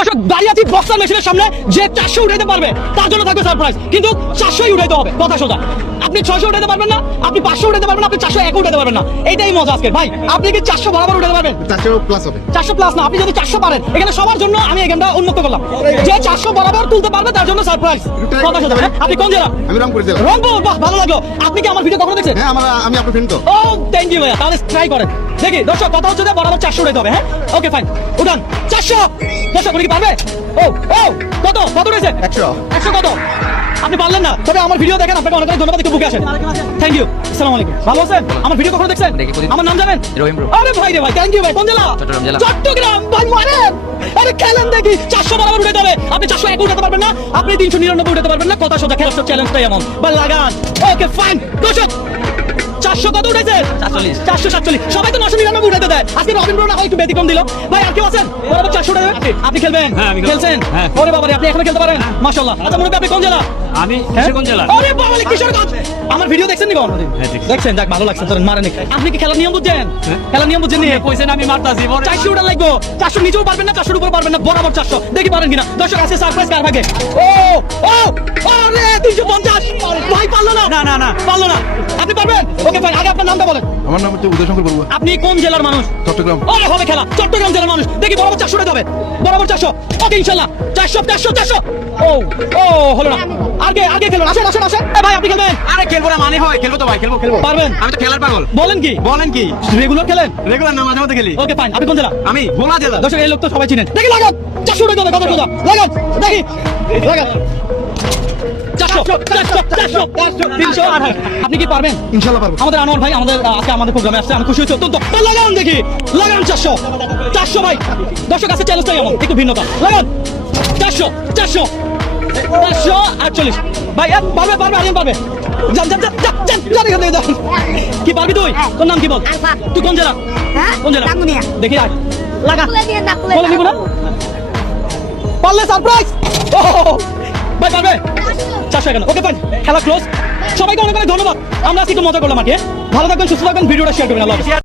দর্শক দাঁড়িয়ে আছি বক্সার মেশিনের সামনে, যে 400 উঠাইতে পারবে তার জন্য থাকবে সারপ্রাইজ। কিন্তু 400ই উঠাইতে হবে, কথা সোজা। আপনি 600 উঠাইতে পারবেন না, আপনি 500 উঠাইতে পারবেন না, আপনি 401 উঠাইতে পারবেন না। এইটাই মজা আজকে ভাই। আপনি কি 400 বরাবর উঠাইতে পারবেন? 400 প্লাস হবে। 400 প্লাস না, আপনি যদি 400 পারেন, এখানে সবার জন্য আমি এই গেমটা উন্মুক্ত করলাম। যে 400 বরাবর তুলতে পারবে তার জন্য সারপ্রাইজ, কথা সোজা। আপনি কোন জেলা? আমি রংপুর জেলা। রংপুর, বাহ ভালো লাগলো। আপনি কি আমার ভিডিও কখনো দেখছেন? হ্যাঁ, আমি আপনার ফ্রেন্ড তো। ও থ্যাংক ইউ ভাইয়া, তাহলে ট্রাই করেন। দেখি দর্শক, কথা হচ্ছে যে বরাবর 400 উঠাইতে হবে। হ্যাঁ ওকে ফাইন, উঠান 400। দর্শক উনি কি পারবে? ও ও কত কত উঠেছে? 100 কত? আপনি পারলেন না, তবে আমার ভিডিও দেখেন। আপনাকে অনেক অনেক ধন্যবাদ, একটু বুকে আসেন। থ্যাংক ইউ, আসসালামু আলাইকুম। ভালো আছেন? আমার ভিডিও কখনো দেখছেন? আমার নাম জানেন? রহিম ব্রো। আরে ভাই রে ভাই, থ্যাংক ইউ ভাই। কোন জেলা? চট্টগ্রাম জেলা। চট্টগ্রাম ভাই, মারেন। আরে খেলেন দেখি, 400 বরাবর উঠাতে হবে। আপনি 401 উঠাতে পারবেন না, আপনি 399 উঠাতে পারবেন না, কথা সোজা। খেলার চ্যালেঞ্জটাই এমন বা লাগান। ওকে ফাইন দর্শক, 400 কত উঠেছে? 447। সবাই তো 999 উঠাতে দেয়। আজকে রবিন ব্রো না হয় একটু ব্যতিক্রম দিল। ভাই আর কেউ আছেন বরাবর 400 উঠাতে? আপনি খেলবেন? খেলছেন? ওরে বাবা রে, আপনি এখনো খেলতে পারেন, মাশাআল্লাহ। আচ্ছা মুরব্বি, আপনি কোন জেলা? আমি কিশোরগঞ্জ জেলা। আরে বাবা রে, কিশোরগঞ্জ। আমার ভিডিও দেখছেন নি কোন? দেখছেন, যাক ভালো লাগছে। ধরেন মারেন। আপনি কি খেলার নিয়ম বুঝছেন? খেলার নিয়ম বুঝছেন নি? কইছেন আমি মারতাছি। 400 উঠা লাগবে। 400 নিচেও পারবেন না, 400 উপর পারবেন না, বরাবর 400। দেখি পারেন কিনা। দর্শক আছে সারপ্রাইজ কার ভাগে? ও ও আরে 350। ভাই পারলো না। না না না, পারলো না। আপনি পারবেন? ওকে ফাইন, আগে আপনার নামটা বলেন। আমার নাম হচ্ছে উদয়শঙ্কর বড়ুয়া। আপনি কোন জেলার মানুষ? চট্টগ্রাম। ওরে হবে খেলা, চট্টগ্রাম জেলার মানুষ। দেখি বরাবর 400 উঠাতে হবে, বরাবর 400। ওকে ইনশাআল্লাহ 400। ও ও হলো না। আগে খেলুন, আসেন। এ ভাই আপনি খেলবেন? আরে খেলবো না মানে হয়? খেলবো তো ভাই, খেলবো। পারবেন? আমি তো খেলার পাগল। বলেন কি? বলেন কি? রেগুলার খেলেন? রেগুলার না, মাঝে মধ্যে খেলি। ওকে ফাইন, আপনি কোন জেলা? আমি ভোলা জেলা। দর্শক এই লোক তো সবাই চিনেন। দেখি লাগান 400 উঠাতে হবে, কথা সোজা। লাগান দেখি, লাগান 400। 328। আপনি কি পারবেন? ইনশাআল্লাহ পারবো। আমাদের আনোয়ার ভাই আজকে আমাদের প্রোগ্রামে আসছে, আমি খুশি হচ্ছি অত্যন্ত। লাগান দেখি, লাগান 400 ভাই। দর্শক আছে চ্যালেঞ্জটাই এমন, একটু ভিন্নতা। লাগান 448 ভাই। পারবে আরিয়ান পারবে। যান এখান থেকে যান। কি পারবি তুই? তোর নাম কি বল? তুই কোন জেলা? কোন জেলা? দেখি আয়, লাগা। বলে দিব না, পারলে সারপ্রাইজ। ভাই পারবে? 400 কেন? ওকে ফাইন, খেলা ক্লোজ। সবাইকে অনেক অনেক ধন্যবাদ। আমরা আজকে একটু মজা করলাম আর কি। ভালো থাকবেন, সুস্থ থাকবেন, ভিডিওটা শেয়ার করবেন। আল্লাহ হাফেজ।